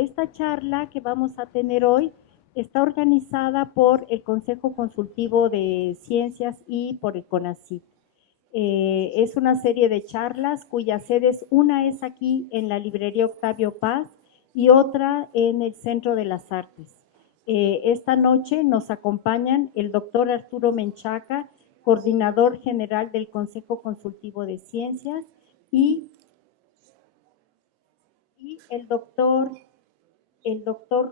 esta charla que vamos a tener hoy está organizada por el Consejo Consultivo de Ciencias y por el CONACYT. Es una serie de charlas cuyas sedes, una es aquí en la librería Octavio Paz y otra en el Centro de las Artes. Esta noche nos acompañan el doctor Arturo Menchaca, coordinador general del Consejo Consultivo de Ciencias, y el doctor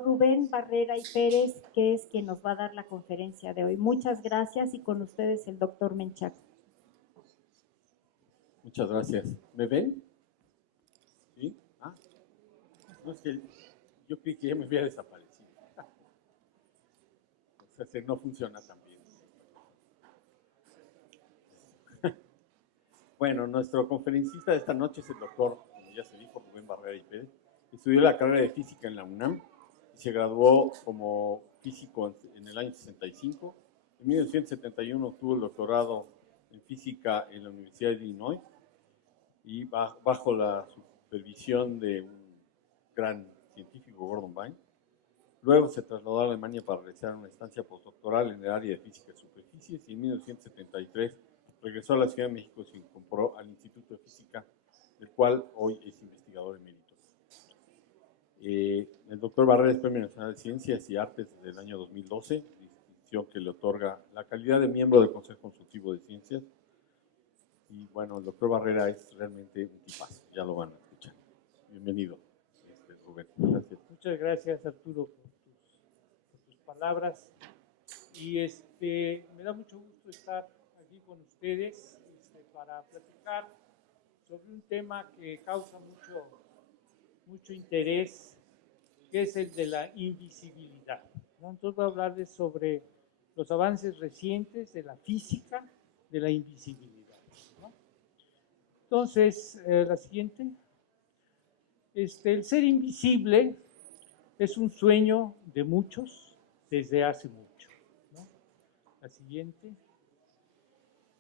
Rubén Barrera y Pérez, que es quien nos va a dar la conferencia de hoy. Muchas gracias y con ustedes el doctor Menchaca. Muchas gracias. ¿Me ven? ¿Sí? Ah, no, es que yo creí que ya me había desaparecido. O sea, no funciona tan bien. Bueno, nuestro conferencista de esta noche es el doctor, como ya se dijo, Rubén Barrera y Pérez. Estudió la carrera de física en la UNAM y se graduó como físico en el año 65. En 1971 obtuvo el doctorado en física en la Universidad de Illinois y bajo la supervisión de un gran científico, Gordon Bine. Luego se trasladó a Alemania para realizar una estancia postdoctoral en el área de física de superficies y en 1973 regresó a la Ciudad de México y se incorporó al Instituto de Física, del cual hoy es investigador emérito. El doctor Barrera es Premio Nacional de Ciencias y Artes desde el año 2012, distinción que le otorga la calidad de miembro del Consejo Consultivo de Ciencias. Y bueno, el doctor Barrera es realmente un tipazo, ya lo van a escuchar. Bienvenido, Rubén. Gracias. Muchas gracias, Arturo, por tus palabras. Y me da mucho gusto estar aquí con ustedes para platicar sobre un tema que causa mucho interés, que es el de la invisibilidad, ¿no? Entonces voy a hablarles sobre los avances recientes de la física de la invisibilidad, ¿no? Entonces, la siguiente. El ser invisible es un sueño de muchos desde hace mucho, ¿no? La siguiente.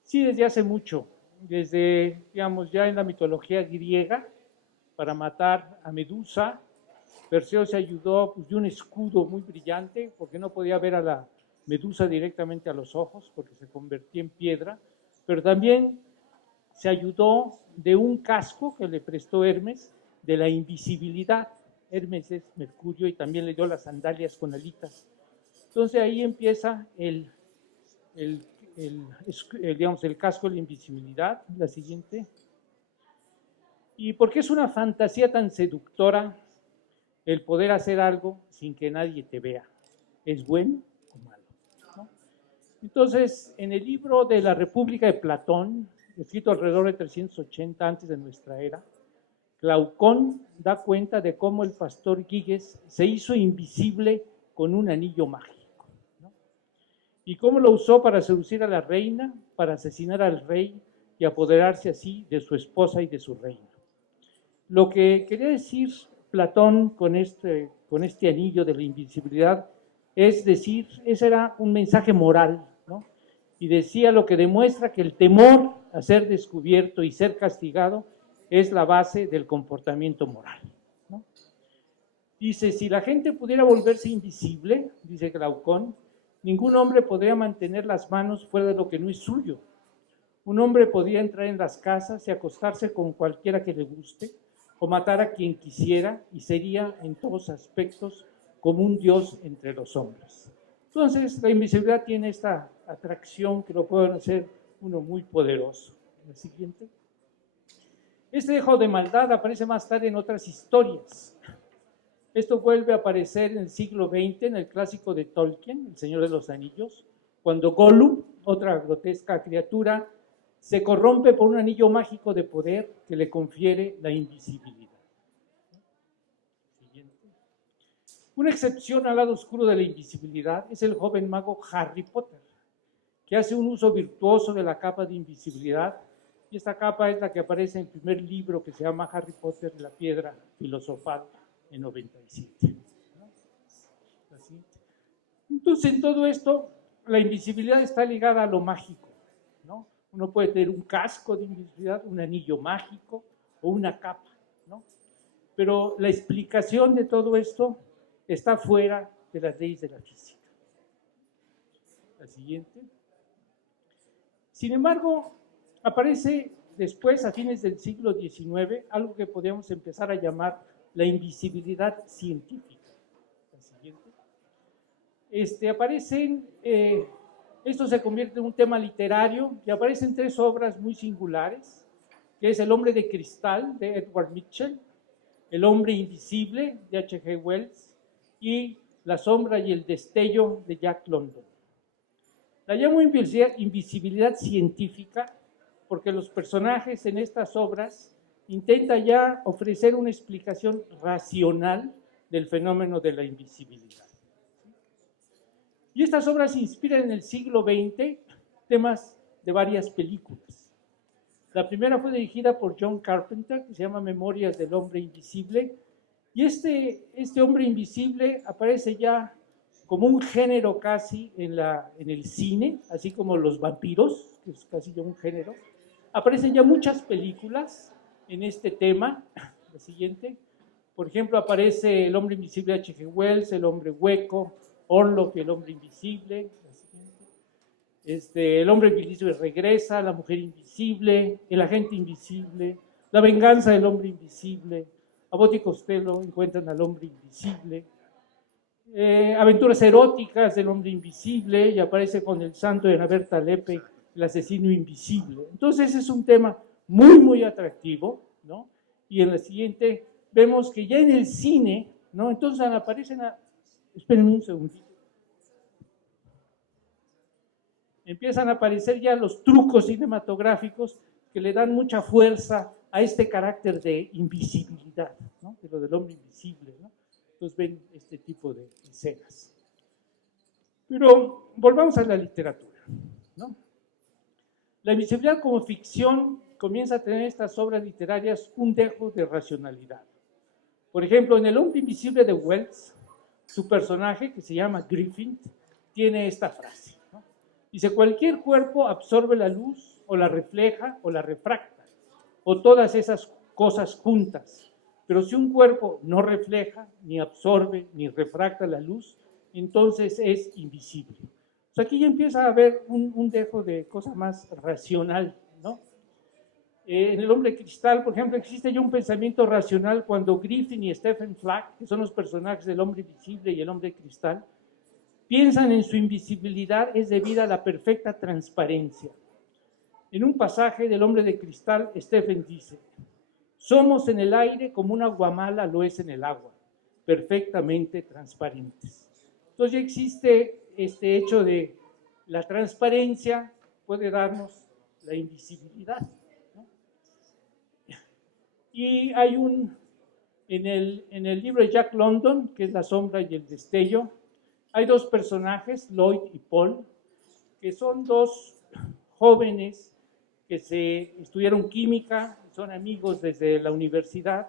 Sí, desde hace mucho, desde, digamos, ya en la mitología griega, para matar a Medusa, Perseo se ayudó pues, de un escudo muy brillante, porque no podía ver a la Medusa directamente a los ojos, porque se convertía en piedra, pero también se ayudó de un casco que le prestó Hermes, de la invisibilidad. Hermes es Mercurio y también le dio las sandalias con alitas. Entonces ahí empieza digamos, el casco de la invisibilidad. La siguiente. ¿Y por qué es una fantasía tan seductora el poder hacer algo sin que nadie te vea? ¿Es bueno o malo? ¿No? Entonces, en el libro de la República de Platón, escrito alrededor de 380 antes de nuestra era, Glaucón da cuenta de cómo el pastor Giges se hizo invisible con un anillo mágico, ¿no? Y cómo lo usó para seducir a la reina, para asesinar al rey y apoderarse así de su esposa y de su reino. Lo que quería decir Platón con este anillo de la invisibilidad es decir, ese era un mensaje moral, ¿no? Y decía lo que demuestra que el temor a ser descubierto y ser castigado es la base del comportamiento moral, ¿no? Dice, si la gente pudiera volverse invisible, dice Glaucón, ningún hombre podría mantener las manos fuera de lo que no es suyo. Un hombre podía entrar en las casas y acostarse con cualquiera que le guste, o matar a quien quisiera, y sería en todos aspectos como un dios entre los hombres. Entonces, la invisibilidad tiene esta atracción que lo puede hacer uno muy poderoso. La siguiente. Este dejo de maldad aparece más tarde en otras historias. Esto vuelve a aparecer en el siglo XX, en el clásico de Tolkien, El Señor de los Anillos, cuando Gollum, otra grotesca criatura, se corrompe por un anillo mágico de poder que le confiere la invisibilidad. Siguiente. Una excepción al lado oscuro de la invisibilidad es el joven mago Harry Potter, que hace un uso virtuoso de la capa de invisibilidad, y esta capa es la que aparece en el primer libro que se llama Harry Potter y la piedra filosofal en 97. Entonces, en todo esto, la invisibilidad está ligada a lo mágico, ¿no? Uno puede tener un casco de invisibilidad, un anillo mágico o una capa, ¿no? pero la explicación de todo esto está fuera de las leyes de la física. La siguiente. Sin embargo, aparece después, a fines del siglo XIX, algo que podríamos empezar a llamar la invisibilidad científica. La siguiente. Esto se convierte en un tema literario y aparecen 3 obras muy singulares, que es El hombre de cristal, de Edward Mitchell, El hombre invisible, de H.G. Wells, y La sombra y el destello, de Jack London. La llamo invisibilidad científica porque los personajes en estas obras intentan ya ofrecer una explicación racional del fenómeno de la invisibilidad. Y estas obras inspiran en el siglo XX temas de varias películas. La primera fue dirigida por John Carpenter, que se llama Memorias del hombre invisible, y este hombre invisible aparece ya como un género casi en el cine, así como los vampiros, que es casi ya un género. Aparecen ya muchas películas en este tema. La siguiente. Por ejemplo, aparece El hombre invisible de H.G. Wells, El hombre hueco, Orlok y El hombre invisible. La siguiente. El hombre invisible regresa, La mujer invisible, El agente invisible, La venganza del hombre invisible, Abbott y Costello encuentran al hombre invisible. Aventuras eróticas del hombre invisible, y aparece con el santo de Berta Lepe, El asesino invisible. Entonces es un tema muy, muy atractivo, ¿no? Y en la siguiente vemos que ya en el cine, ¿no? Entonces aparecen, espérenme un segundito. Empiezan a aparecer ya los trucos cinematográficos que le dan mucha fuerza a este carácter de invisibilidad, ¿no? De lo del hombre invisible, ¿no? Entonces ven este tipo de escenas. Pero volvamos a la literatura, ¿no? La invisibilidad como ficción comienza a tener estas obras literarias un dejo de racionalidad. Por ejemplo, en El hombre invisible de Wells, su personaje, que se llama Griffin, tiene esta frase, ¿no? Dice: cualquier cuerpo absorbe la luz, o la refleja, o la refracta, o todas esas cosas juntas. Pero si un cuerpo no refleja, ni absorbe, ni refracta la luz, entonces es invisible. Pues aquí ya empieza a haber un dejo de cosa más racional, ¿no? En El hombre de cristal, por ejemplo, existe ya un pensamiento racional cuando Griffin y Stephen Flack, que son los personajes del hombre invisible y el hombre de cristal, piensan en su invisibilidad es debida a la perfecta transparencia. En un pasaje del hombre de cristal, Stephen dice: somos en el aire como una guamala lo es en el agua, perfectamente transparentes. Entonces ya existe este hecho de la transparencia puede darnos la invisibilidad, ¿no? Y hay en el libro de Jack London, que es La sombra y el destello, hay 2 personajes, Lloyd y Paul, que son 2 jóvenes que estudiaron química, son amigos desde la universidad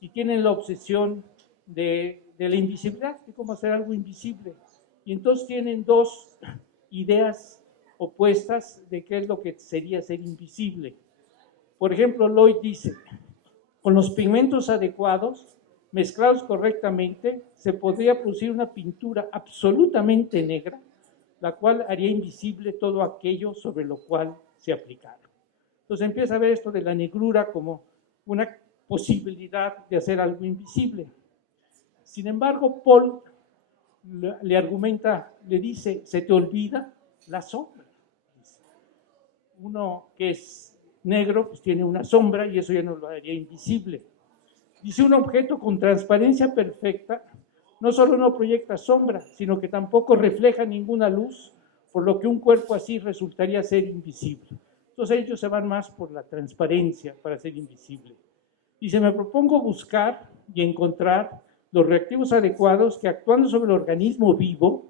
y tienen la obsesión de la invisibilidad, de cómo hacer algo invisible. Y entonces tienen 2 ideas opuestas de qué es lo que sería ser invisible. Por ejemplo, Lloyd dice: con los pigmentos adecuados, mezclados correctamente, se podría producir una pintura absolutamente negra, la cual haría invisible todo aquello sobre lo cual se aplicara. Entonces empieza a ver esto de la negrura como una posibilidad de hacer algo invisible. Sin embargo, Paul le argumenta, le dice: se te olvida la sombra. Uno que es negro pues tiene una sombra y eso ya no lo haría invisible. Dice: un objeto con transparencia perfecta no solo no proyecta sombra, sino que tampoco refleja ninguna luz, por lo que un cuerpo así resultaría ser invisible. Entonces ellos se van más por la transparencia para ser invisible. Dice: me propongo buscar y encontrar los reactivos adecuados que, actuando sobre el organismo vivo,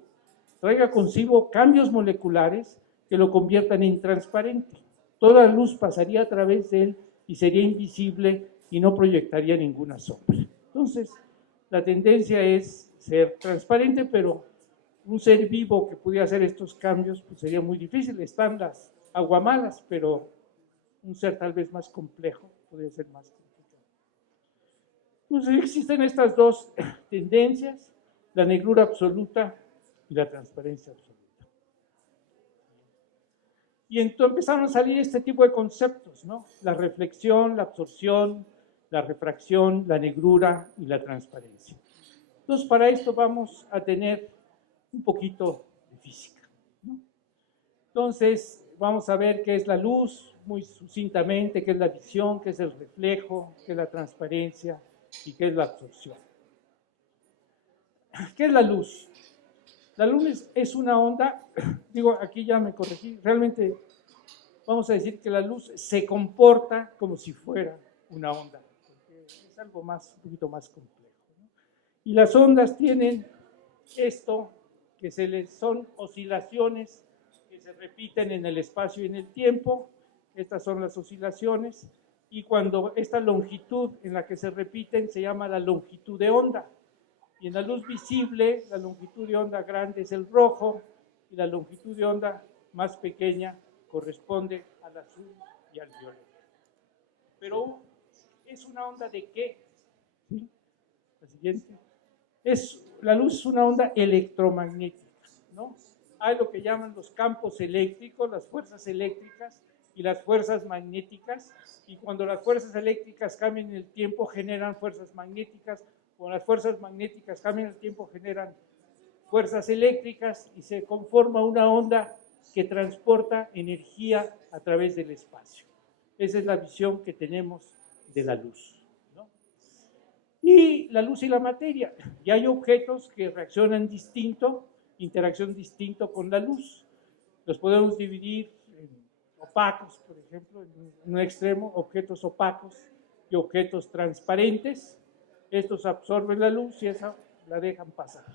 traiga consigo cambios moleculares que lo conviertan en transparente. Toda luz pasaría a través de él y sería invisible y no proyectaría ninguna sombra. Entonces, la tendencia es ser transparente, pero un ser vivo que pudiera hacer estos cambios pues sería muy difícil. Están las aguamalas, pero un ser tal vez más complejo podría ser más complicado. Entonces existen estas dos tendencias, la negrura absoluta y la transparencia absoluta. Y entonces empezaron a salir este tipo de conceptos, ¿no? La reflexión, la absorción, la refracción, la negrura y la transparencia. Entonces, para esto vamos a tener un poquito de física, ¿no? Entonces, vamos a ver qué es la luz, muy sucintamente, qué es la visión, qué es el reflejo, qué es la transparencia y qué es la absorción. ¿Qué es la luz? La luz es una onda, digo, aquí ya me corregí, realmente vamos a decir que la luz se comporta como si fuera una onda, porque es algo más, un poquito más complejo, ¿no? Y las ondas tienen esto, que son oscilaciones que se repiten en el espacio y en el tiempo. Estas son las oscilaciones, y cuando esta longitud en la que se repiten se llama la longitud de onda. Y en la luz visible, la longitud de onda grande es el rojo, y la longitud de onda más pequeña corresponde al azul y al violeta. Pero, ¿es una onda de qué? ¿Sí? La siguiente. La luz es una onda electromagnética, ¿no? Hay lo que llaman los campos eléctricos, las fuerzas eléctricas y las fuerzas magnéticas, y cuando las fuerzas eléctricas cambian en el tiempo generan fuerzas magnéticas, cuando las fuerzas magnéticas cambian en el tiempo generan fuerzas eléctricas, y se conforma una onda que transporta energía a través del espacio. Esa es la visión que tenemos de la luz, ¿no? Y la luz y la materia. Y hay objetos que reaccionan distinto, interacción distinto con la luz. Los podemos dividir en opacos, por ejemplo, en un extremo, objetos opacos y objetos transparentes. Estos absorben la luz y esa la dejan pasar.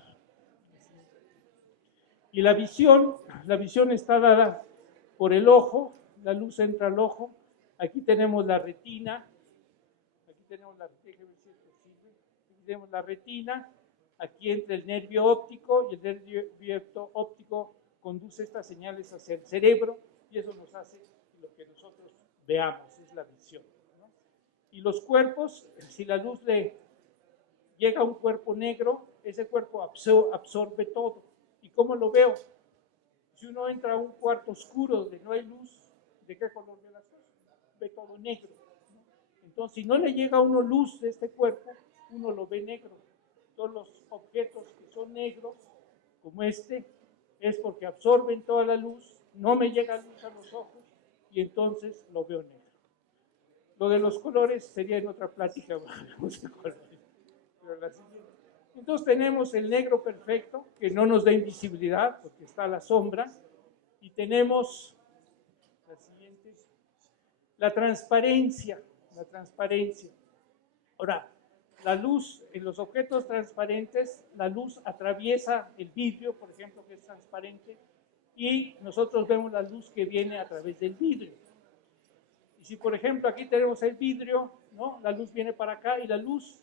Y la visión está dada por el ojo, la luz entra al ojo. Aquí tenemos la retina, aquí tenemos la retina, aquí entra el nervio óptico, y el nervio óptico conduce estas señales hacia el cerebro, y eso nos hace lo que nosotros veamos, es la visión, ¿no? Y los cuerpos, si la luz le llega a un cuerpo negro, ese cuerpo absorbe todo. ¿Y cómo lo veo? Si uno entra a un cuarto oscuro donde no hay luz, ¿de qué color ve las cosas? Ve todo negro, ¿no? Entonces, si no le llega a uno luz de este cuerpo, uno lo ve negro. Todos los objetos que son negros, como este, es porque absorben toda la luz, no me llega luz a los ojos, y entonces lo veo negro. Lo de los colores sería en otra plática. Pero la siguiente. Entonces tenemos el negro perfecto, que no nos da invisibilidad porque está a la sombra, y tenemos la siguiente, la transparencia. Ahora, la luz en los objetos transparentes, la luz atraviesa el vidrio, por ejemplo, que es transparente, y nosotros vemos la luz que viene a través del vidrio. Y si, por ejemplo, aquí tenemos el vidrio, ¿no? La luz viene para acá, y la luz,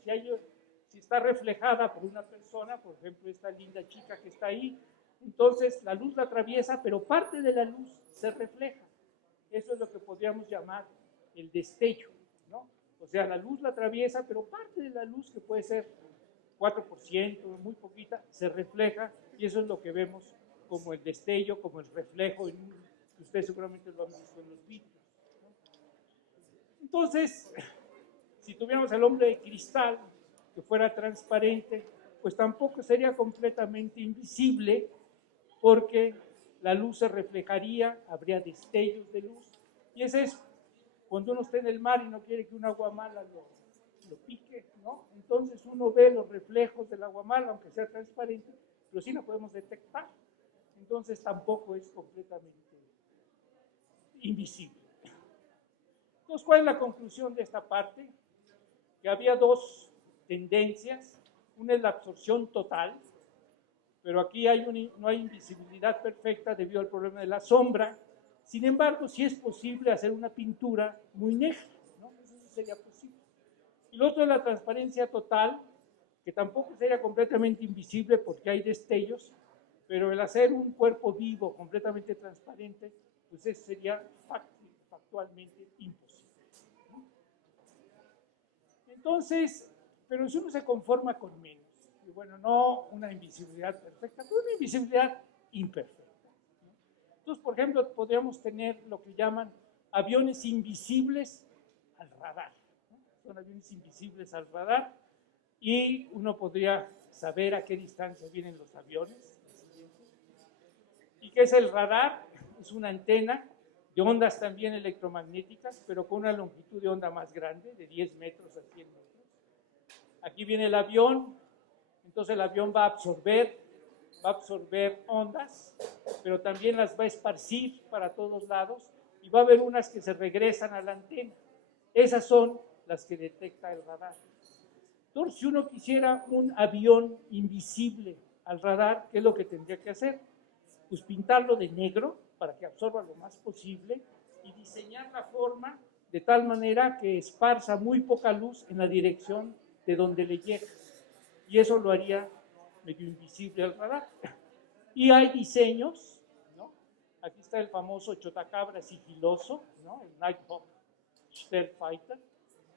si está reflejada por una persona, por ejemplo, esta linda chica que está ahí, entonces la luz la atraviesa, pero parte de la luz se refleja. Eso es lo que podríamos llamar el destello, ¿no? O sea, la luz la atraviesa, pero parte de la luz, que puede ser 4%, muy poquita, se refleja, y eso es lo que vemos como el destello, como el reflejo, que ustedes seguramente lo han visto en los vidrios, ¿no? Entonces, si tuviéramos el hombre de cristal que fuera transparente, pues tampoco sería completamente invisible, porque la luz se reflejaría, habría destellos de luz, y es eso. Cuando uno está en el mar y no quiere que un agua mala lo pique, ¿no? Entonces uno ve los reflejos del agua mala, aunque sea transparente, pero sí la podemos detectar. Entonces tampoco es completamente invisible. Entonces, ¿cuál es la conclusión de esta parte? Que había dos tendencias. Una es la absorción total, pero aquí no hay invisibilidad perfecta debido al problema de la sombra. Sin embargo, sí es posible hacer una pintura muy negra, ¿no? Eso sí sería posible. Y lo otro es la transparencia total, que tampoco sería completamente invisible porque hay destellos, pero el hacer un cuerpo vivo completamente transparente, pues eso sería factualmente imposible, ¿no? Entonces, Pero si uno se conforma con menos, y bueno, no una invisibilidad perfecta, pero una invisibilidad imperfecta, ¿no? Entonces, por ejemplo, podríamos tener lo que llaman aviones invisibles al radar, ¿no? Son aviones invisibles al radar, y uno podría saber a qué distancia vienen los aviones. ¿Y qué es el radar? Es una antena de ondas también electromagnéticas, pero con una longitud de onda más grande, de 10 metros a 100 metros. Aquí viene el avión, entonces el avión va a absorber ondas, pero también las va a esparcir para todos lados, y va a haber unas que se regresan a la antena. Esas son las que detecta el radar. Entonces, si uno quisiera un avión invisible al radar, ¿qué es lo que tendría que hacer? Pues pintarlo de negro para que absorba lo más posible y diseñar la forma de tal manera que esparza muy poca luz en la dirección de donde le llega. Y eso lo haría medio invisible al radar. Y hay diseños, ¿no? Aquí está el famoso chotacabra sigiloso, ¿no? El Nighthawk Stealth Fighter,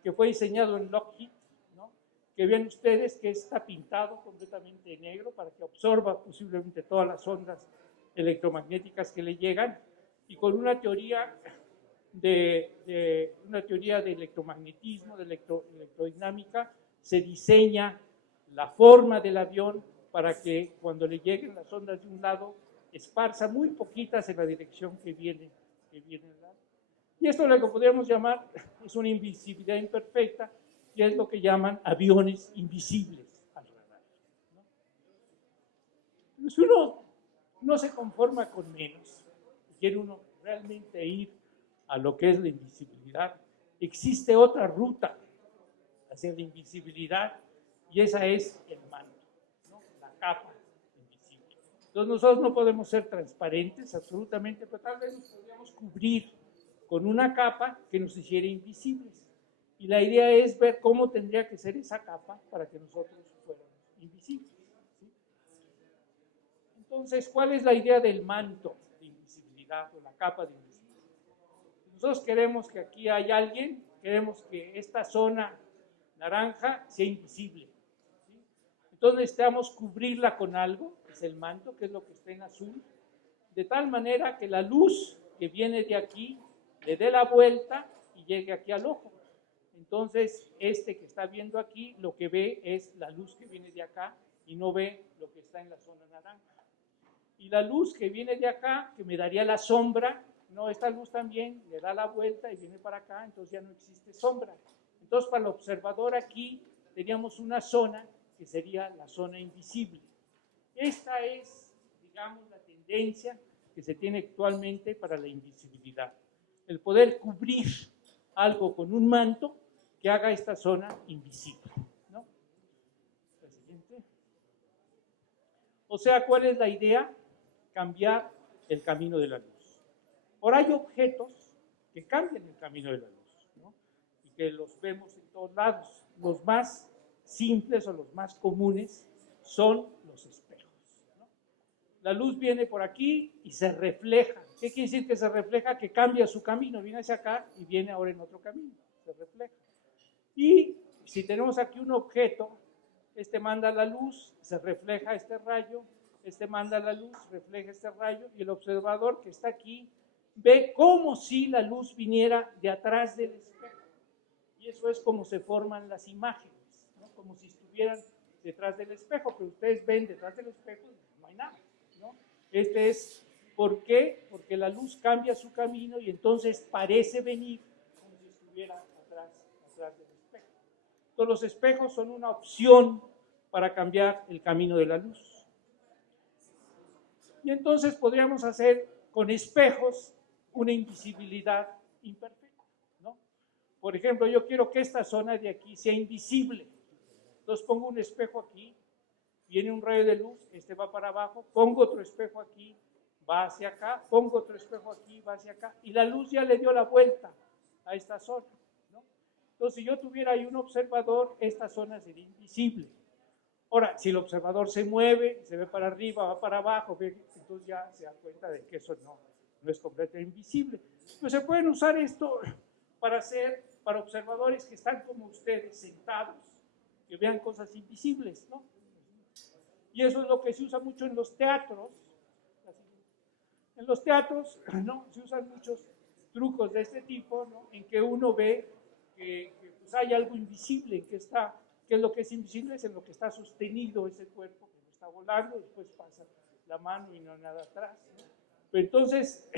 que fue diseñado en Lockheed, ¿no? Que ven ustedes que está pintado completamente de negro para que absorba posiblemente todas las ondas electromagnéticas que le llegan, y con una teoría de electromagnetismo, de electrodinámica, se diseña la forma del avión para que cuando le lleguen las ondas de un lado, esparza muy poquitas en la dirección que viene el lado. Y esto lo que podríamos llamar es una invisibilidad imperfecta, y es lo que llaman aviones invisibles al radar, ¿no? Pero si uno no se conforma con menos, quiere uno realmente ir a lo que es la invisibilidad, existe otra ruta hacia la invisibilidad, y esa es el manto, ¿no? La capa invisible. Entonces nosotros no podemos ser transparentes absolutamente, pero tal vez nos podríamos cubrir con una capa que nos hiciera invisibles. Y la idea es ver cómo tendría que ser esa capa para que nosotros fuéramos invisibles, ¿sí? Entonces, ¿cuál es la idea del manto de invisibilidad o la capa de invisibilidad? Nosotros queremos que aquí haya alguien, queremos que esta zona naranja sea invisible, ¿sí? Entonces necesitamos cubrirla con algo, que es el manto, que es lo que está en azul, de tal manera que la luz que viene de aquí le dé la vuelta y llegue aquí al ojo. Entonces, este que está viendo aquí, lo que ve es la luz que viene de acá y no ve lo que está en la zona naranja. Y la luz que viene de acá, que me daría la sombra, no, esta luz también le da la vuelta y viene para acá, entonces ya no existe sombra. Entonces, para el observador aquí, teníamos una zona que sería la zona invisible. Esta es, digamos, la tendencia que se tiene actualmente para la invisibilidad. El poder cubrir algo con un manto que haga esta zona invisible, ¿no? La siguiente. O sea, ¿cuál es la idea? Cambiar el camino de la luz. Ahora hay objetos que cambian el camino de la luz, ¿no? Y que los vemos en todos lados. Los más simples o los más comunes son los espejos, ¿no? La luz viene por aquí y se refleja. ¿Qué quiere decir que se refleja? Que cambia su camino, viene hacia acá y viene ahora en otro camino, se refleja. Y si tenemos aquí un objeto, este manda la luz, se refleja este rayo, este manda la luz, refleja este rayo, y el observador que está aquí ve como si la luz viniera de atrás del espejo. Y eso es como se forman las imágenes, ¿no? Como si estuvieran detrás del espejo, pero ustedes ven detrás del espejo y no hay nada, ¿no? Este es, ¿por qué? Porque la luz cambia su camino y entonces parece venir como si estuviera atrás del espejo. Entonces los espejos son una opción para cambiar el camino de la luz. Y entonces podríamos hacer con espejos una invisibilidad imperfecta, ¿no? Por ejemplo, yo quiero que esta zona de aquí sea invisible. Entonces pongo un espejo aquí, viene un rayo de luz, este va para abajo, pongo otro espejo aquí, va hacia acá, pongo otro espejo aquí, va hacia acá, y la luz ya le dio la vuelta a esta zona, ¿no? Entonces, si yo tuviera ahí un observador, esta zona sería invisible. Ahora, si el observador se mueve, se ve para arriba, va para abajo, entonces ya se da cuenta de que eso no es completamente invisible. Pues se pueden usar esto para observadores que están como ustedes, sentados, que vean cosas invisibles, ¿no? Y eso es lo que se usa mucho en los teatros. En los teatros, ¿no?, se usan muchos trucos de este tipo, ¿no?, en que uno ve que pues hay algo invisible, que es lo que es invisible, es en lo que está sostenido ese cuerpo, que no está volando, después pasa la mano y no hay nada atrás, ¿no? Pero entonces,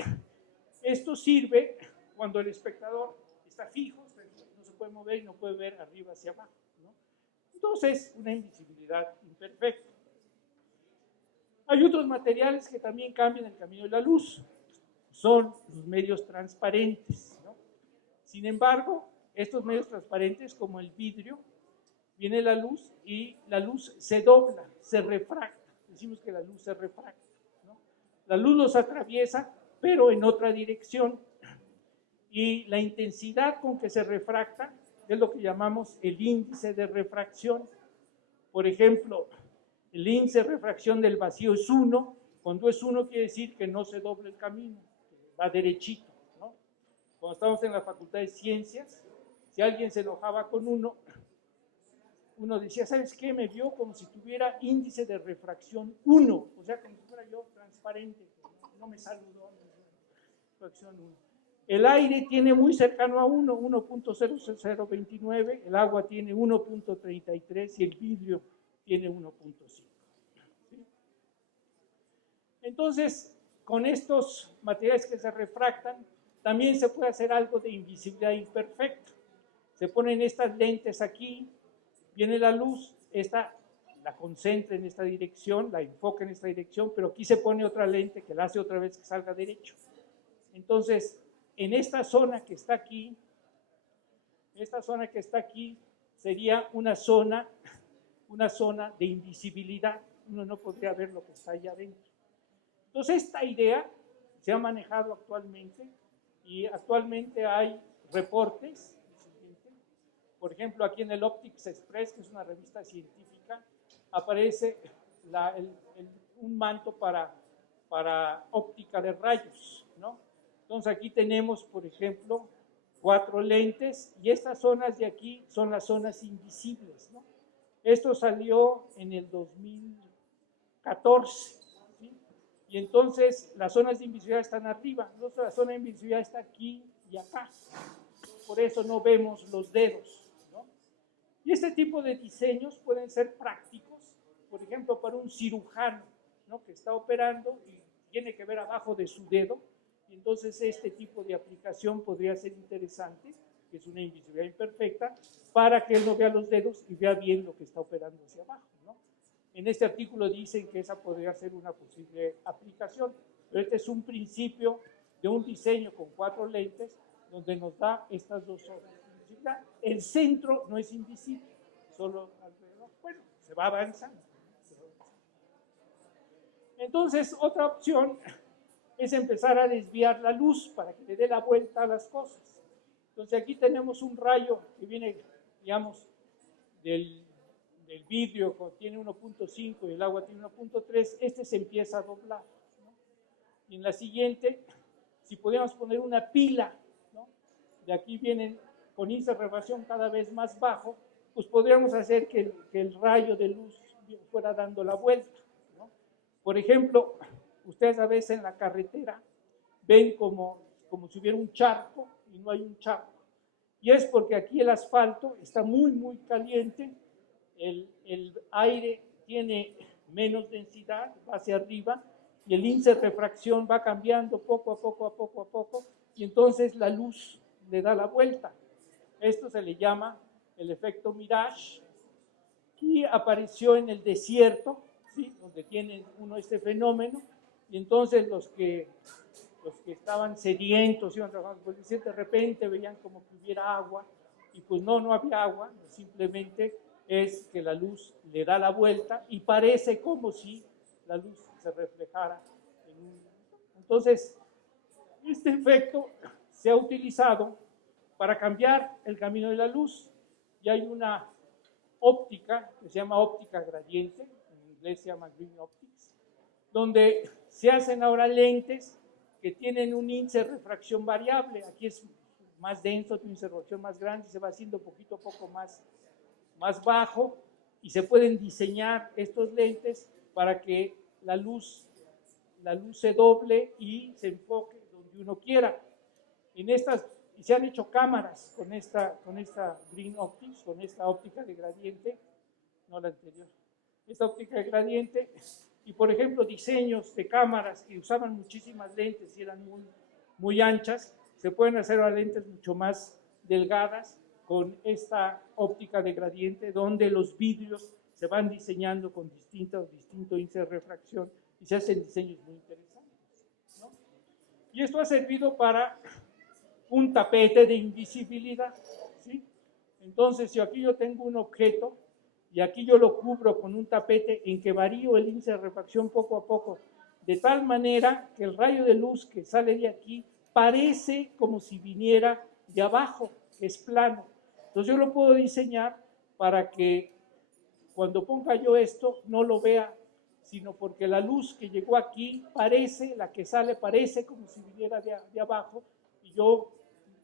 esto sirve cuando el espectador está fijo, no se puede mover y no puede ver arriba hacia abajo, ¿no? Entonces, una invisibilidad imperfecta. Hay otros materiales que también cambian el camino de la luz, son los medios transparentes, ¿no? Sin embargo, estos medios transparentes, como el vidrio, viene la luz y la luz se dobla, se refracta. Decimos que la luz se refracta, ¿no? La luz los atraviesa, pero en otra dirección. Y la intensidad con que se refracta es lo que llamamos el índice de refracción. Por ejemplo, el índice de refracción del vacío es 1. Cuando es 1 quiere decir que no se dobla el camino, va derechito, ¿no? Cuando estamos en la Facultad de Ciencias, si alguien se enojaba con uno decía, ¿sabes qué? Me vio como si tuviera índice de refracción 1, o sea, como si fuera yo transparente, no me saludó, refracción 1. El aire tiene muy cercano a 1, 1.0029, el agua tiene 1.33 y el vidrio tiene 1.5. ¿Sí? Entonces, con estos materiales que se refractan, también se puede hacer algo de invisibilidad imperfecta. Se ponen estas lentes aquí, viene la luz, esta la concentra en esta dirección, la enfoca en esta dirección, pero aquí se pone otra lente que la hace otra vez que salga derecho. Entonces, en esta zona que está aquí, sería una zona de invisibilidad. Uno no podría ver lo que está allá adentro. Entonces, esta idea se ha manejado actualmente y actualmente hay reportes. Por ejemplo, aquí en el Optics Express, que es una revista científica, aparece un manto para óptica de rayos, ¿no? Entonces aquí tenemos, por ejemplo, 4 lentes y estas zonas de aquí son las zonas invisibles, ¿no? Esto salió en el 2014, ¿sí? Y entonces las zonas de invisibilidad están arriba, la zona de invisibilidad está aquí y acá, por eso no vemos los dedos, ¿no? Y este tipo de diseños pueden ser prácticos, por ejemplo, para un cirujano, ¿no?, que está operando y tiene que ver abajo de su dedo. Entonces, este tipo de aplicación podría ser interesante, que es una invisibilidad imperfecta, para que él no vea los dedos y vea bien lo que está operando hacia abajo, ¿no? En este artículo dicen que esa podría ser una posible aplicación, pero este es un principio de un diseño con 4 lentes, donde nos da estas 2 zonas de invisibilidad. El centro no es invisible, solo alrededor. Bueno, se va avanzando. Entonces, otra opción es empezar a desviar la luz para que le dé la vuelta a las cosas. Entonces aquí tenemos un rayo que viene, digamos, del vidrio, que tiene 1.5 y el agua tiene 1.3, este se empieza a doblar, ¿no? Y en la siguiente, si pudiéramos poner una pila, ¿no?, de aquí vienen con índice de refracción cada vez más bajo, pues podríamos hacer que el rayo de luz fuera dando la vuelta, ¿no? Por ejemplo, ustedes a veces en la carretera ven como si hubiera un charco y no hay un charco. Y es porque aquí el asfalto está muy, muy caliente, el aire tiene menos densidad, va hacia arriba, y el índice de refracción va cambiando poco a poco, y entonces la luz le da la vuelta. Esto se le llama el efecto Mirage, y apareció en el desierto, ¿sí?, donde tiene uno este fenómeno, y entonces los que estaban sedientos, iban trabajando por el desierto, de repente veían como que hubiera agua, y pues no había agua, simplemente es que la luz le da la vuelta y parece como si la luz se reflejara en un... Entonces, este efecto se ha utilizado para cambiar el camino de la luz, y hay una óptica que se llama óptica gradiente, en inglés se llama Green Optics, donde se hacen ahora lentes que tienen un índice de refracción variable. Aquí es más denso, tiene un índice de refracción más grande, y se va haciendo poquito a poco más más bajo, y se pueden diseñar estos lentes para que la luz se doble y se enfoque donde uno quiera. Y se han hecho cámaras con esta Green Optics, con esta óptica de gradiente, no la anterior, esta óptica de gradiente, y por ejemplo diseños de cámaras que usaban muchísimas lentes y eran muy anchas, se pueden hacer a lentes mucho más delgadas con esta óptica de gradiente, donde los vidrios se van diseñando con distinto índice de refracción y se hacen diseños muy interesantes, ¿no? Y esto ha servido para un tapete de invisibilidad, ¿sí? Entonces, si aquí yo tengo un objeto y aquí yo lo cubro con un tapete en que varío el índice de refracción poco a poco, de tal manera que el rayo de luz que sale de aquí parece como si viniera de abajo, que es plano. Entonces yo lo puedo diseñar para que cuando ponga yo esto no lo vea, sino porque la luz que llegó aquí la que sale parece como si viniera de abajo, y yo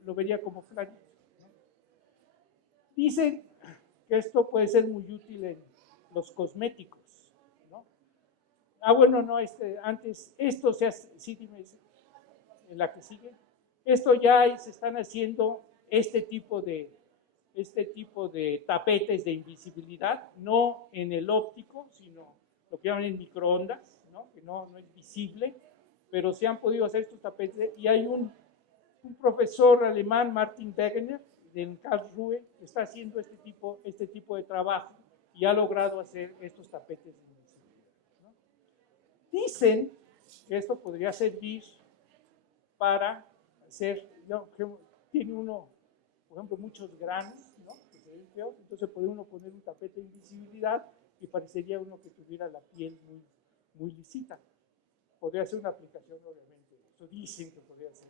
lo vería como plano. Dicen que esto puede ser muy útil en los cosméticos, ¿no? Bueno, no, antes, esto se hace, sí, dime, en la que sigue, esto ya se están haciendo este tipo de tapetes de invisibilidad, no en el óptico, sino lo que llaman en microondas, ¿no? Que no es visible, pero se han podido hacer estos tapetes, y hay un profesor alemán, Martin Wegener, en Karlsruhe, que está haciendo este tipo de trabajo y ha logrado hacer estos tapetes de invisibilidad, ¿no? Dicen que esto podría servir para hacer, tiene uno, por ejemplo, muchos granos, ¿no? Que se ven feos, entonces puede uno poner un tapete de invisibilidad y parecería uno que tuviera la piel muy lisita. Podría ser una aplicación, obviamente, eso dicen que podría ser,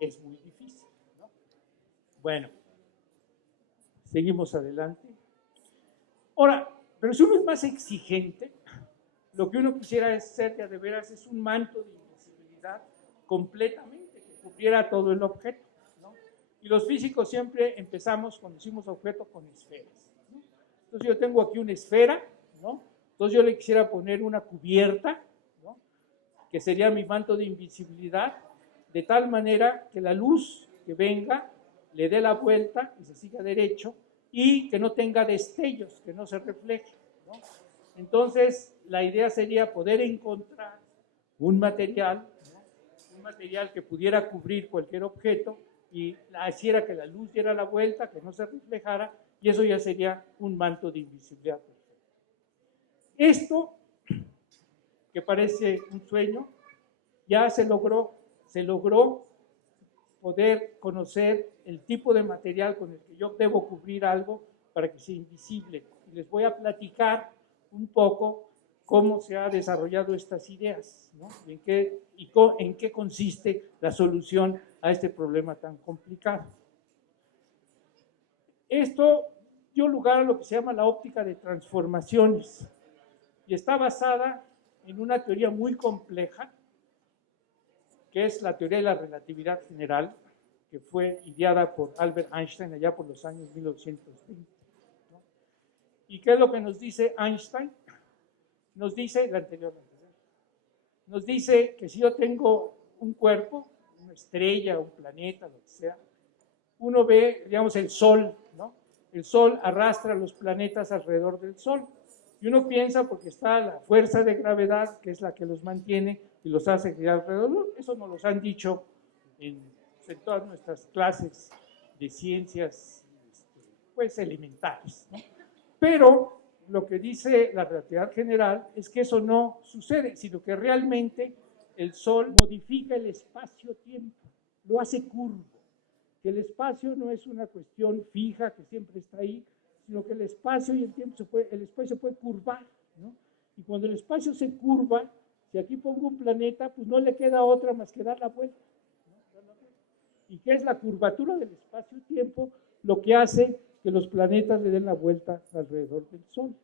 es muy difícil, ¿no? Bueno, seguimos adelante. Ahora, pero si uno es más exigente, lo que uno quisiera hacer de veras es un manto de invisibilidad completamente, que cubriera todo el objeto, ¿no? Y los físicos siempre empezamos, cuando hicimos objeto, con esferas, ¿no? Entonces yo tengo aquí una esfera, ¿no? Entonces yo le quisiera poner una cubierta, ¿no? Que sería mi manto de invisibilidad, de tal manera que la luz que venga le dé la vuelta y se siga derecho, y que no tenga destellos, que no se refleje, ¿no? Entonces la idea sería poder encontrar un material, ¿no? Un material que pudiera cubrir cualquier objeto y hiciera que la luz diera la vuelta, que no se reflejara, y eso ya sería un manto de invisibilidad perfecto. Esto, que parece un sueño, ya se logró poder conocer el tipo de material con el que yo debo cubrir algo para que sea invisible. Y les voy a platicar un poco cómo se han desarrollado estas ideas, ¿no? Y en qué consiste la solución a este problema tan complicado. Esto dio lugar a lo que se llama la óptica de transformaciones, y está basada en una teoría muy compleja, que es la teoría de la relatividad general, que fue ideada por Albert Einstein allá por los años 1920, ¿no? ¿Y qué es lo que nos dice Einstein? Nos dice, nos dice que si yo tengo un cuerpo, una estrella, un planeta, lo que sea, uno ve, digamos, el Sol, ¿no? El Sol arrastra a los planetas alrededor del Sol, y uno piensa, porque está la fuerza de gravedad, que es la que los mantiene y los hace girar alrededor. Eso nos lo han dicho en todas nuestras clases de ciencias, pues, elementales, ¿no? Pero lo que dice la relatividad general es que eso no sucede, sino que realmente el Sol modifica el espacio-tiempo, lo hace curvo, que el espacio no es una cuestión fija que siempre está ahí, sino que el espacio y el tiempo se puede curvar, ¿no? Y cuando el espacio se curva, si aquí pongo un planeta, pues no le queda otra más que dar la vuelta, ¿no? ¿Y qué es la curvatura del espacio-tiempo? Lo que hace que los planetas le den la vuelta alrededor del Sol.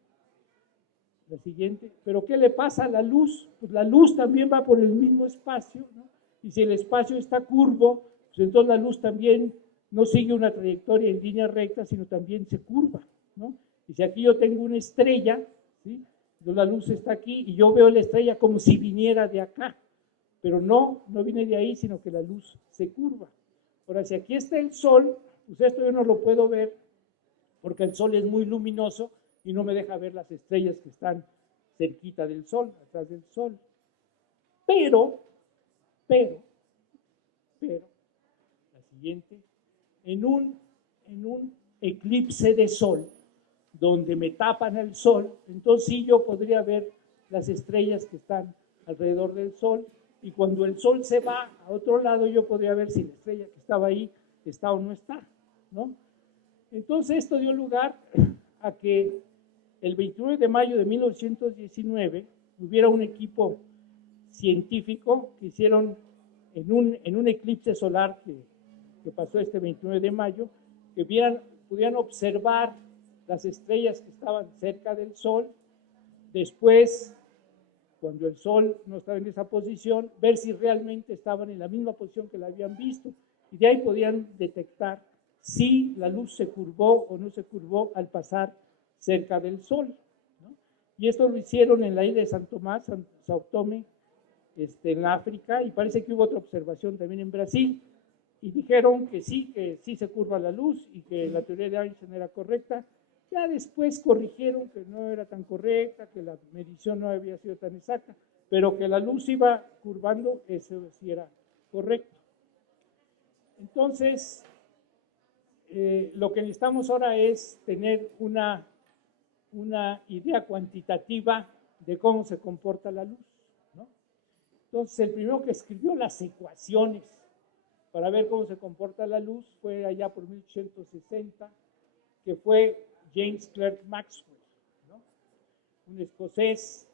La siguiente, ¿pero qué le pasa a la luz? Pues la luz también va por el mismo espacio, ¿no? Y si el espacio está curvo, pues entonces la luz también no sigue una trayectoria en línea recta, sino también se curva, ¿no? Y si aquí yo tengo una estrella, ¿sí? Entonces la luz está aquí y yo veo la estrella como si viniera de acá, pero no viene de ahí, sino que la luz se curva. Ahora, si aquí está el sol, pues esto yo no lo puedo ver porque el sol es muy luminoso y no me deja ver las estrellas que están cerquita del sol, atrás del sol. Pero, la siguiente, en un eclipse de sol, donde me tapan el sol, entonces sí yo podría ver las estrellas que están alrededor del sol, y cuando el sol se va a otro lado, yo podría ver si la estrella que estaba ahí está o no está, ¿no? Entonces esto dio lugar a que el 29 de mayo de 1919 hubiera un equipo científico que hicieron en un eclipse solar que pasó este 29 de mayo, que pudieran observar las estrellas que estaban cerca del Sol. Después, cuando el Sol no estaba en esa posición, ver si realmente estaban en la misma posición que la habían visto. Y de ahí podían detectar si la luz se curvó o no se curvó al pasar cerca del Sol, ¿no? Y esto lo hicieron en la isla de San Tomás, Sao Tomé, en África, y parece que hubo otra observación también en Brasil, y dijeron que sí se curva la luz y que la teoría de Einstein era correcta. Ya después corrigieron que no era tan correcta, que la medición no había sido tan exacta, pero que la luz iba curvando, eso sí era correcto. Entonces, lo que necesitamos ahora es tener una idea cuantitativa de cómo se comporta la luz, ¿no? Entonces, el primero que escribió las ecuaciones para ver cómo se comporta la luz fue allá por 1860, que fue James Clerk Maxwell, ¿no? Un escocés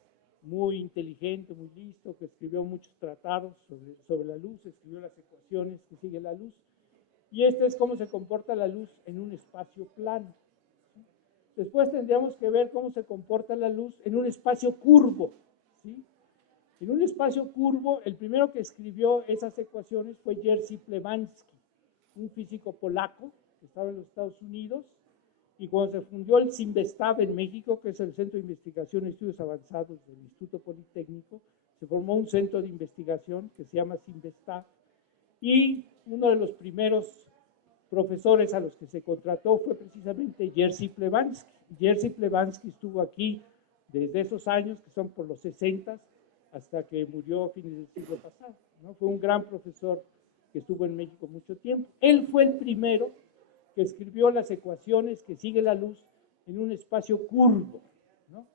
muy inteligente, muy listo, que escribió muchos tratados sobre la luz, escribió las ecuaciones que sigue la luz, y este es cómo se comporta la luz en un espacio plano. Después tendríamos que ver cómo se comporta la luz en un espacio curvo, ¿sí? En un espacio curvo, el primero que escribió esas ecuaciones fue Jerzy Plebanski, un físico polaco que estaba en los Estados Unidos, y cuando se fundió el CINVESTAB en México, que es el Centro de Investigación y Estudios Avanzados del Instituto Politécnico, se formó un centro de investigación que se llama CINVESTAB, y uno de los primeros profesores a los que se contrató fue precisamente Jerzy Plebanski. Jerzy Plebanski estuvo aquí desde esos años, que son por los 60, hasta que murió a fines del siglo pasado, ¿no? Fue un gran profesor que estuvo en México mucho tiempo. Él fue el primero que escribió las ecuaciones que sigue la luz en un espacio curvo, ¿no?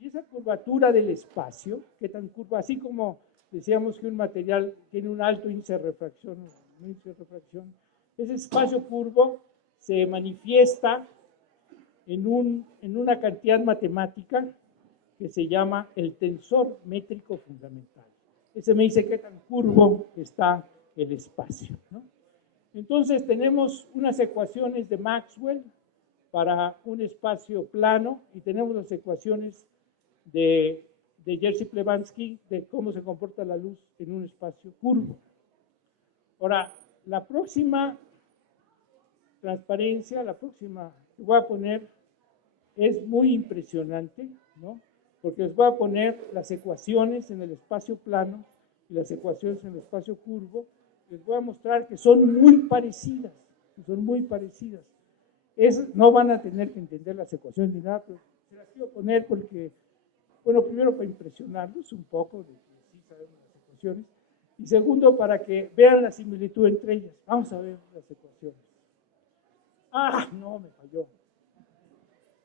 Y esa curvatura del espacio, ¿qué tan curva? Así como decíamos que un material tiene un alto índice de refracción, ese espacio curvo se manifiesta en una cantidad matemática que se llama el tensor métrico fundamental. Ese me dice qué tan curvo está el espacio, ¿no? Entonces tenemos unas ecuaciones de Maxwell para un espacio plano y tenemos las ecuaciones de Jerzy Plebanski de cómo se comporta la luz en un espacio curvo. Ahora, la próxima transparencia, la próxima que voy a poner es muy impresionante, ¿no? Porque les voy a poner las ecuaciones en el espacio plano y las ecuaciones en el espacio curvo. Les voy a mostrar que son muy parecidas, no van a tener que entender las ecuaciones ni nada, pero se las quiero poner porque, bueno, primero para impresionarlos un poco, de que sí sabemos las ecuaciones, y segundo para que vean la similitud entre ellas. Vamos a ver las ecuaciones. No, me falló.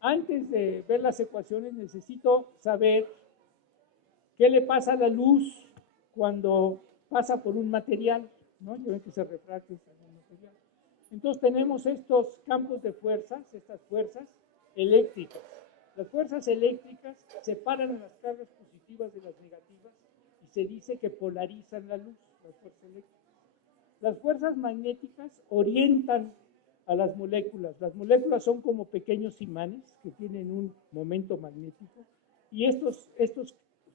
Antes de ver las ecuaciones necesito saber qué le pasa a la luz cuando pasa por un material, ¿no? Ya ven que se refracta en un material. Entonces tenemos estos campos de fuerzas, estas fuerzas eléctricas. Las fuerzas eléctricas separan las cargas positivas de las negativas y se dice que polarizan la luz, las fuerzas eléctricas. Las fuerzas magnéticas orientan a las moléculas. Las moléculas son como pequeños imanes que tienen un momento magnético y estas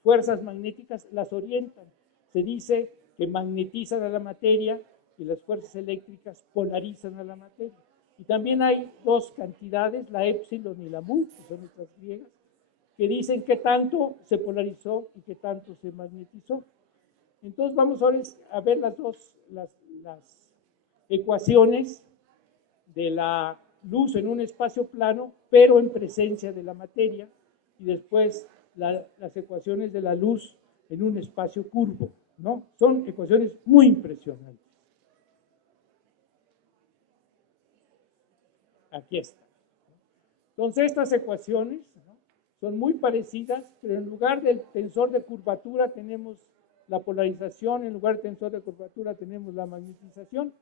fuerzas magnéticas las orientan. Se dice que magnetizan a la materia y las fuerzas eléctricas polarizan a la materia. Y también hay dos cantidades, la épsilon y la mu, que son letras griegas, que dicen qué tanto se polarizó y qué tanto se magnetizó. Entonces vamos ahora a ver las ecuaciones de la luz en un espacio plano, pero en presencia de la materia, y después las ecuaciones de la luz en un espacio curvo, ¿no? Son ecuaciones muy impresionantes. Aquí está. Entonces estas ecuaciones, ¿no?, son muy parecidas, pero en lugar del tensor de curvatura tenemos la polarización, en lugar del tensor de curvatura tenemos la magnetización.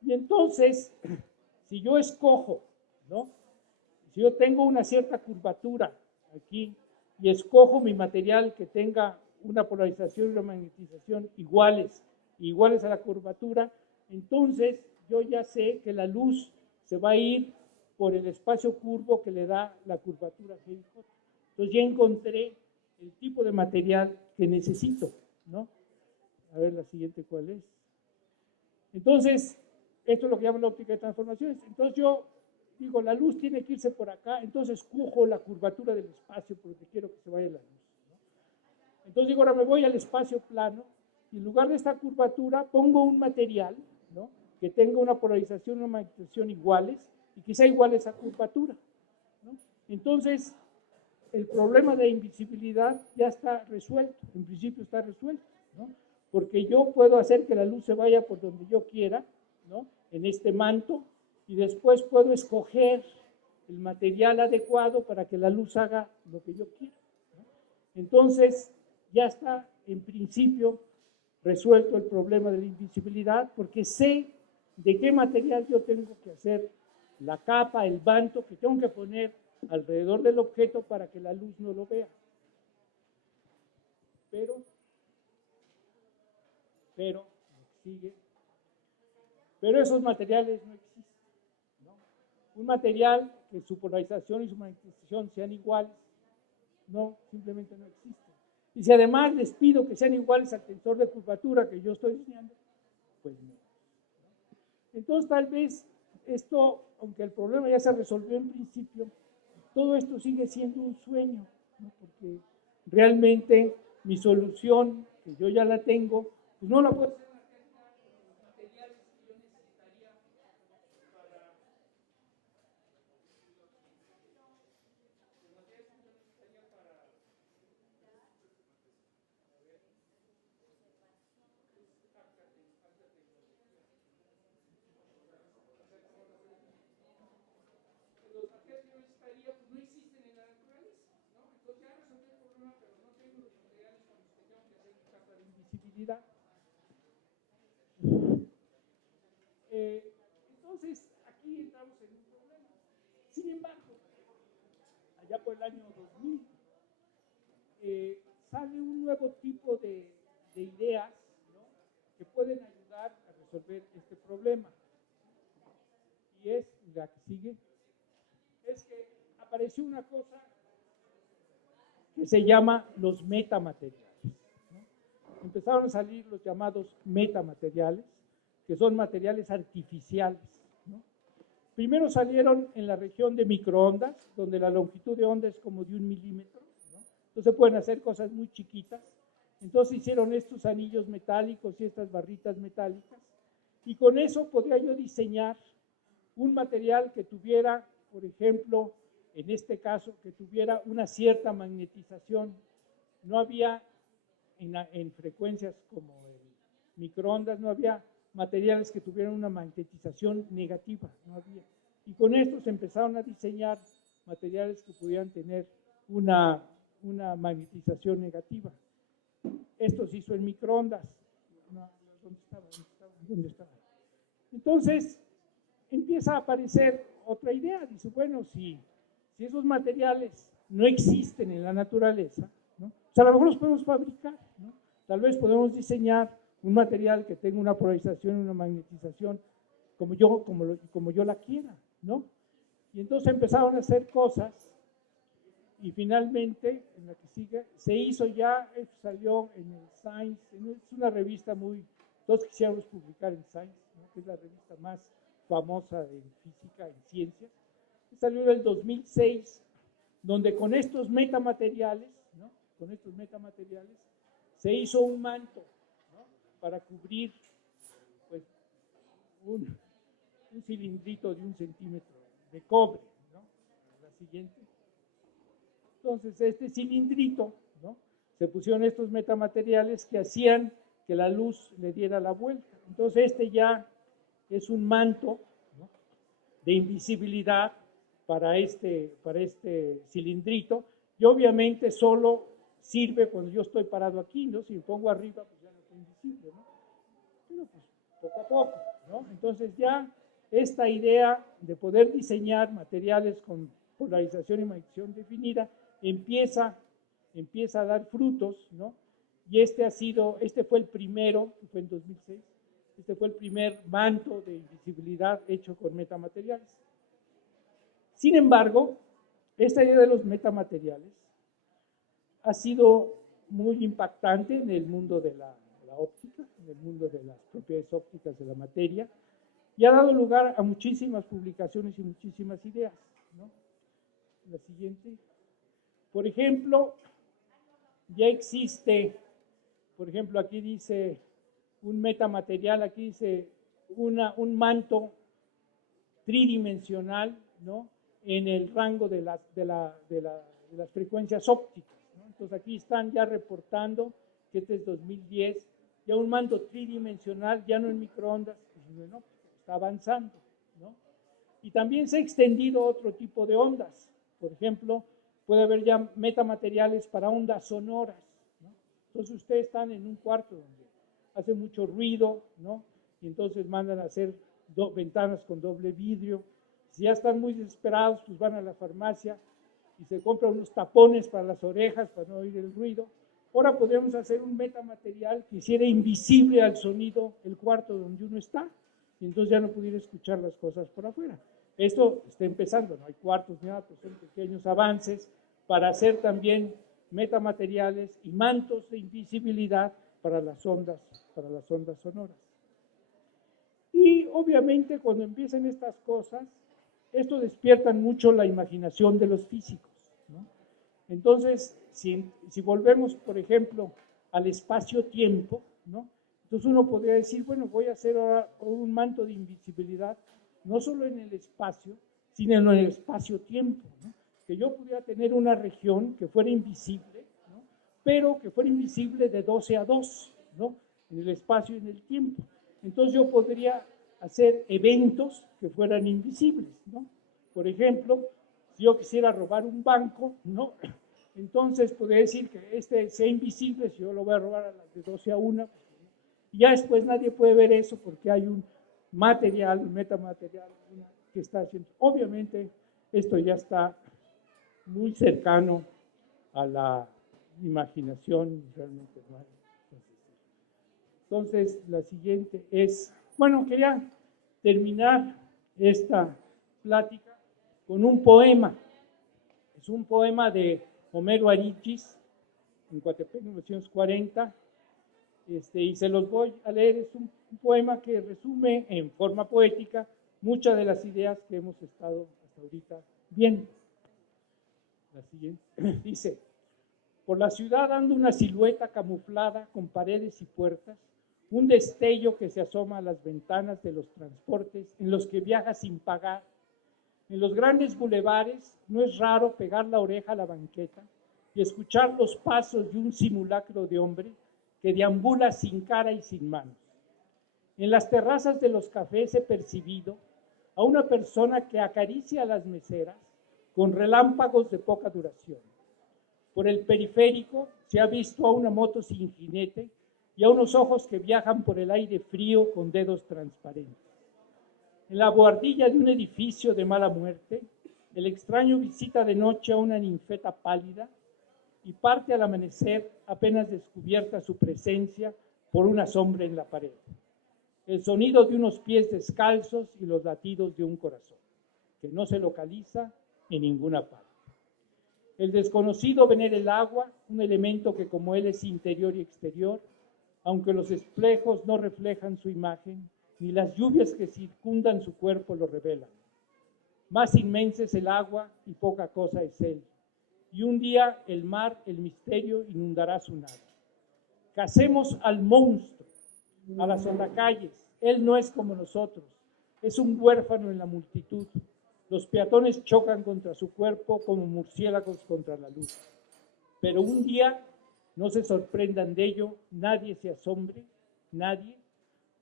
Y entonces, si yo escojo, ¿no?, si yo tengo una cierta curvatura aquí y escojo mi material que tenga una polarización y una magnetización iguales a la curvatura, entonces yo ya sé que la luz se va a ir por el espacio curvo que le da la curvatura G y J. Entonces ya encontré el tipo de material que necesito, ¿no? A ver la siguiente cuál es. Entonces, esto es lo que llaman la óptica de transformaciones. Entonces yo digo, la luz tiene que irse por acá, entonces escojo la curvatura del espacio porque quiero que se vaya la luz, ¿no? Entonces digo, ahora me voy al espacio plano y en lugar de esta curvatura pongo un material, ¿no?, que tenga una polarización y una magnetización iguales y que sea igual a esa curvatura, ¿no? Entonces, el problema de invisibilidad ya está resuelto, en principio está resuelto, ¿no?, porque yo puedo hacer que la luz se vaya por donde yo quiera, ¿no?, en este manto, y después puedo escoger el material adecuado para que la luz haga lo que yo quiera, ¿no? Entonces, ya está en principio resuelto el problema de la invisibilidad, porque sé de qué material yo tengo que hacer la capa, el manto que tengo que poner alrededor del objeto para que la luz no lo vea. Pero esos materiales no existen, ¿no? Un material que su polarización y su magnetización sean iguales, no, simplemente no existe. Y si además les pido que sean iguales al tensor de curvatura que yo estoy diseñando, pues no. Entonces tal vez esto, aunque el problema ya se resolvió en principio, todo esto sigue siendo un sueño, ¿no?, porque realmente mi solución, que yo ya la tengo, pues no la puedo hacer en la cantidad de los materiales que yo necesitaría para... Entonces, aquí entramos en un problema. Sin embargo, allá por el año 2000, sale un nuevo tipo de ideas, ¿no?, que pueden ayudar a resolver este problema. Y es la que sigue, es que apareció una cosa que se llama los metamateriales, ¿no? Empezaron a salir los llamados metamateriales, que son materiales artificiales, ¿no? Primero salieron en la región de microondas, donde la longitud de onda es como de 1 milímetro, ¿no? Entonces pueden hacer cosas muy chiquitas. Entonces hicieron estos anillos metálicos y estas barritas metálicas, y con eso podría yo diseñar un material que tuviera, por ejemplo, en este caso, que tuviera una cierta magnetización. No había en frecuencias como el microondas, no había materiales que tuvieran una magnetización negativa, no había. Y con esto se empezaron a diseñar materiales que pudieran tener una magnetización negativa. Esto se hizo en microondas. ¿Dónde estaba? Entonces, empieza a aparecer otra idea. Dice, bueno, si esos materiales no existen en la naturaleza, ¿no?, pues a lo mejor los podemos fabricar, ¿no? Tal vez podemos diseñar un material que tenga una polarización y una magnetización como yo la quiera, ¿no? Y entonces empezaron a hacer cosas y finalmente, en la que sigue, se hizo ya, salió en el Science, es una revista muy todos quisiéramos publicar en Science, ¿no? Que es la revista más famosa de física y ciencias. Salió en el 2006, donde con estos metamateriales, ¿no? Con estos metamateriales, se hizo un manto, ¿no? Para cubrir pues, un cilindrito de 1 centímetro de cobre, ¿no? La siguiente. Entonces, este cilindrito, ¿no? Se pusieron estos metamateriales que hacían que la luz le diera la vuelta. Entonces, este ya es un manto, ¿no? De invisibilidad para este cilindrito, y obviamente solo sirve cuando yo estoy parado aquí, ¿no? Si me pongo arriba, pues ya no estoy invisible, ¿no? Pero pues poco a poco, ¿no? Entonces ya esta idea de poder diseñar materiales con polarización y magnificación definida empieza a dar frutos, ¿no? Y este fue el primero, que fue en 2006, este fue el primer manto de invisibilidad hecho con metamateriales. Sin embargo, esta idea de los metamateriales ha sido muy impactante en el mundo de la óptica, en el mundo de las propiedades ópticas de la materia, y ha dado lugar a muchísimas publicaciones y muchísimas ideas, ¿no? La siguiente. Por ejemplo, ya existe, por ejemplo, aquí dice un metamaterial, aquí dice un manto tridimensional, ¿no? En el rango de las frecuencias ópticas, ¿no? Entonces aquí están ya reportando que este es 2010, ya un manto tridimensional, ya no en microondas, sino en óptica, está avanzando, ¿no? Y también se ha extendido otro tipo de ondas. Por ejemplo, puede haber ya metamateriales para ondas sonoras, ¿no? Entonces ustedes están en un cuarto donde hace mucho ruido, ¿no? Y entonces mandan a hacer ventanas con doble vidrio. Si ya están muy desesperados, pues van a la farmacia y se compran unos tapones para las orejas para no oír el ruido. Ahora podríamos hacer un metamaterial que hiciera invisible al sonido el cuarto donde uno está, y entonces ya no pudiera escuchar las cosas por afuera. Esto está empezando, no hay cuartos ni nada, pues son pequeños avances para hacer también metamateriales y mantos de invisibilidad para las ondas sonoras. Y obviamente cuando empiezan estas cosas, esto despierta mucho la imaginación de los físicos, ¿no? Entonces, si volvemos, por ejemplo, al espacio-tiempo, ¿no? Entonces uno podría decir, bueno, voy a hacer ahora un manto de invisibilidad, no solo en el espacio, sino en el espacio-tiempo, ¿no? Que yo pudiera tener una región que fuera invisible, ¿no? Pero que fuera invisible de 12 a 2, ¿no? En el espacio y en el tiempo. Entonces yo podría hacer eventos que fueran invisibles, ¿no? Por ejemplo, si yo quisiera robar un banco, ¿no? Entonces podría decir que este sea invisible, si yo lo voy a robar a las de 12 a 1, y ya después nadie puede ver eso porque hay un material, un metamaterial que está haciendo. Obviamente esto ya está muy cercano a la imaginación realmente humana. Entonces, la siguiente es, bueno, quería terminar esta plática con un poema. Es un poema de Homero Aríchis, en Coatepec, 1940, y se los voy a leer. Es un poema que resume en forma poética muchas de las ideas que hemos estado hasta ahorita viendo. La siguiente dice: por la ciudad anda una silueta camuflada con paredes y puertas, un destello que se asoma a las ventanas de los transportes en los que viaja sin pagar. En los grandes bulevares no es raro pegar la oreja a la banqueta y escuchar los pasos de un simulacro de hombre que deambula sin cara y sin manos. En las terrazas de los cafés he percibido a una persona que acaricia a las meseras con relámpagos de poca duración. Por el periférico se ha visto a una moto sin jinete y a unos ojos que viajan por el aire frío con dedos transparentes. En la buhardilla de un edificio de mala muerte, el extraño visita de noche a una ninfeta pálida y parte al amanecer apenas descubierta su presencia por una sombra en la pared. El sonido de unos pies descalzos y los latidos de un corazón, que no se localiza en ninguna parte. El desconocido venera el agua, un elemento que como él es interior y exterior, aunque los espejos no reflejan su imagen, ni las lluvias que circundan su cuerpo lo revelan. Más inmensa es el agua y poca cosa es él. Y un día el mar, el misterio, inundará su nave. Cacemos al monstruo, a las solacalles. Él no es como nosotros, es un huérfano en la multitud. Los peatones chocan contra su cuerpo como murciélagos contra la luz. Pero un día, no se sorprendan de ello, nadie se asombre, nadie.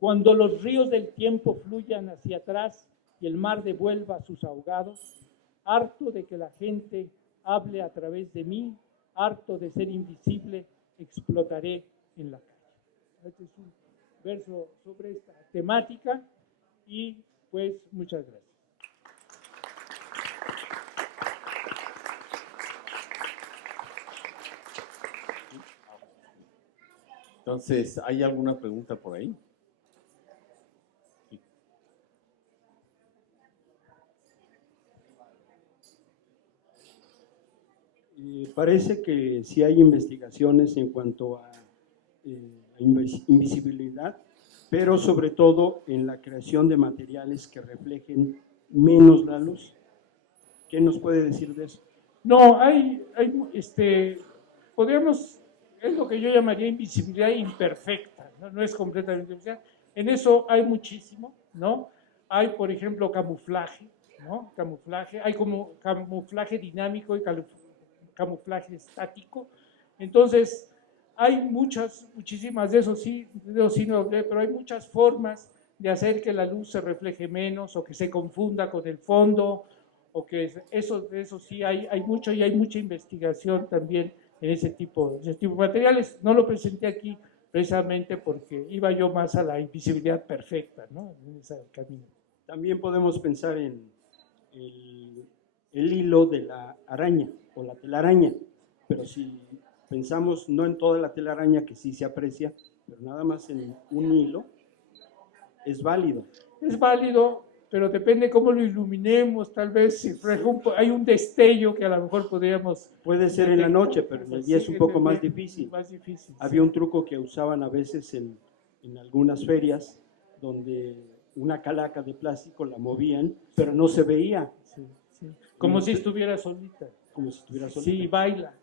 Cuando los ríos del tiempo fluyan hacia atrás y el mar devuelva a sus ahogados, harto de que la gente hable a través de mí, harto de ser invisible, explotaré en la calle. Este es un verso sobre esta temática y pues muchas gracias. Entonces, ¿hay alguna pregunta por ahí? Parece que sí hay investigaciones en cuanto a invisibilidad, pero sobre todo en la creación de materiales que reflejen menos la luz. ¿Qué nos puede decir de eso? No, podríamos, es lo que yo llamaría invisibilidad imperfecta, ¿no? No es completamente invisible. En eso hay muchísimo, ¿no? Hay, por ejemplo, camuflaje, ¿no? Camuflaje, hay como camuflaje dinámico y camuflaje estático. Entonces, hay muchísimas de eso sí no hablé, pero hay muchas formas de hacer que la luz se refleje menos o que se confunda con el fondo, o que eso sí hay mucho y hay mucha investigación también en ese tipo de materiales. No lo presenté aquí precisamente porque iba yo más a la invisibilidad perfecta, ¿no? En ese camino. También podemos pensar en el hilo de la araña o la telaraña, pero si pensamos no en toda la telaraña, que sí se aprecia, pero nada más en un hilo, es válido. Es válido, pero depende cómo lo iluminemos, tal vez si hay un destello que a lo mejor podríamos... Puede ser en la noche, pero en el día es un poco más difícil. Había un truco que usaban a veces en algunas ferias, donde una calaca de plástico la movían, pero no se veía. Sí, sí. Como si estuviera solita. Como si estuviera solita. Sí, baila.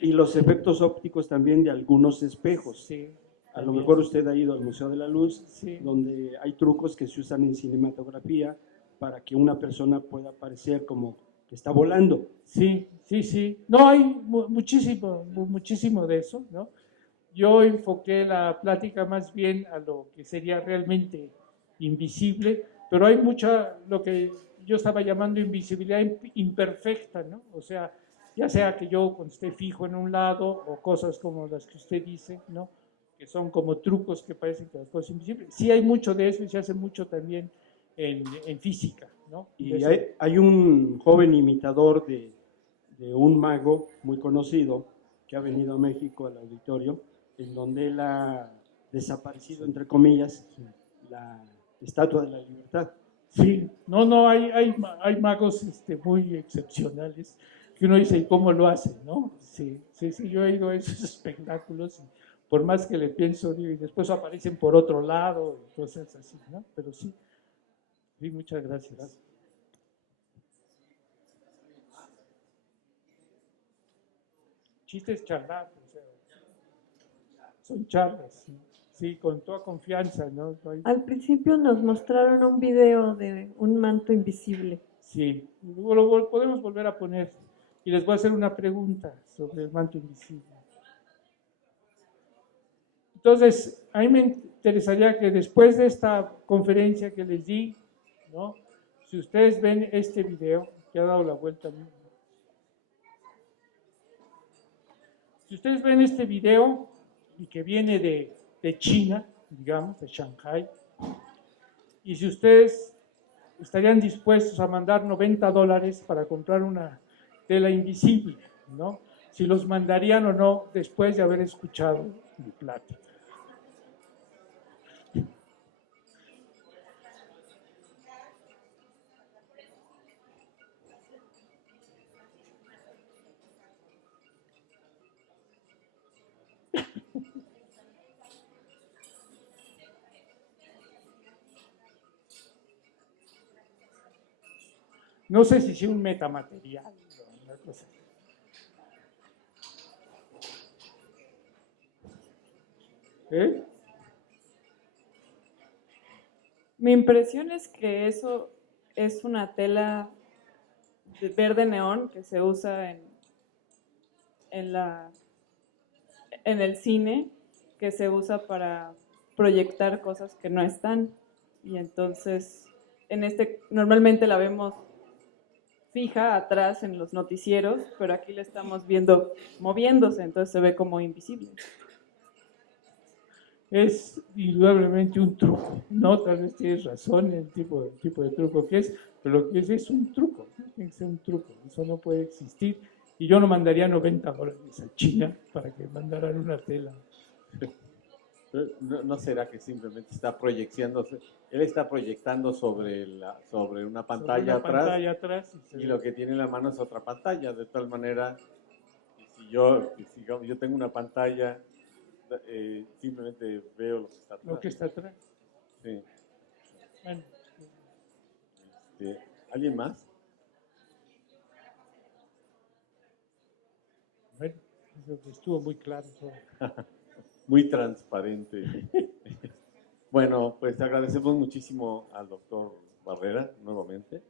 Y los efectos ópticos también de algunos espejos. Sí. A lo mejor usted ha ido al Museo de la Luz, sí, donde hay trucos que se usan en cinematografía para que una persona pueda parecer como que está volando. Sí, sí, sí. No, hay muchísimo de eso, ¿no? Yo enfoqué la plática más bien a lo que sería realmente invisible, pero hay mucha, lo que yo estaba llamando invisibilidad imperfecta, ¿no? O sea, ya sea que yo esté fijo en un lado o cosas como las que usted dice, ¿no? Que son como trucos que parecen que las cosas invisibles. Sí hay mucho de eso y se hace mucho también en física, ¿no? Y hay un joven imitador de un mago muy conocido que ha venido a México al auditorio, en donde él ha desaparecido, entre comillas, la Estatua de la Libertad. Sí, no, hay magos muy excepcionales que uno dice, ¿y cómo lo hacen? ¿No? Sí, yo he ido a esos espectáculos, y por más que le pienso, y después aparecen por otro lado, y cosas así, ¿no? Pero sí, muchas gracias. Chistes charlados, o sea, son charlas, sí, con toda confianza, ¿no? Al principio nos mostraron un video de un manto invisible. Sí, lo podemos volver a poner y les voy a hacer una pregunta sobre el manto invisible. Entonces, a mí me interesaría que después de esta conferencia que les di, ¿no? Si ustedes ven este video, que ha dado la vuelta, ¿no? Si ustedes ven este video y que viene de China, digamos, de Shanghai, y si ustedes estarían dispuestos a mandar $90 para comprar una tela invisible, ¿no? Si los mandarían o no después de haber escuchado mi plática. No sé si sea un metamaterial o una cosa así. ¿Eh? Mi impresión es que eso es una tela de verde neón que se usa en el cine, que se usa para proyectar cosas que no están. Y entonces, normalmente la vemos fija atrás en los noticieros, pero aquí la estamos viendo moviéndose, entonces se ve como invisible. Es indudablemente un truco, ¿no? Tal vez tienes razón en el tipo de truco que es, pero lo que es un truco, ¿no? Tiene que ser un truco, eso no puede existir. Y yo no mandaría $90 a China para que mandaran una tela. ¿No será que simplemente está proyectándose? Él está proyectando sobre una pantalla atrás, y lo que tiene en la mano es otra pantalla, de tal manera que si yo tengo una pantalla, simplemente veo lo que está atrás. Lo que está atrás. Sí. Bueno, ¿Alguien más? bueno, eso estuvo muy claro todo. Muy transparente. Bueno, pues agradecemos muchísimo al doctor Barrera nuevamente.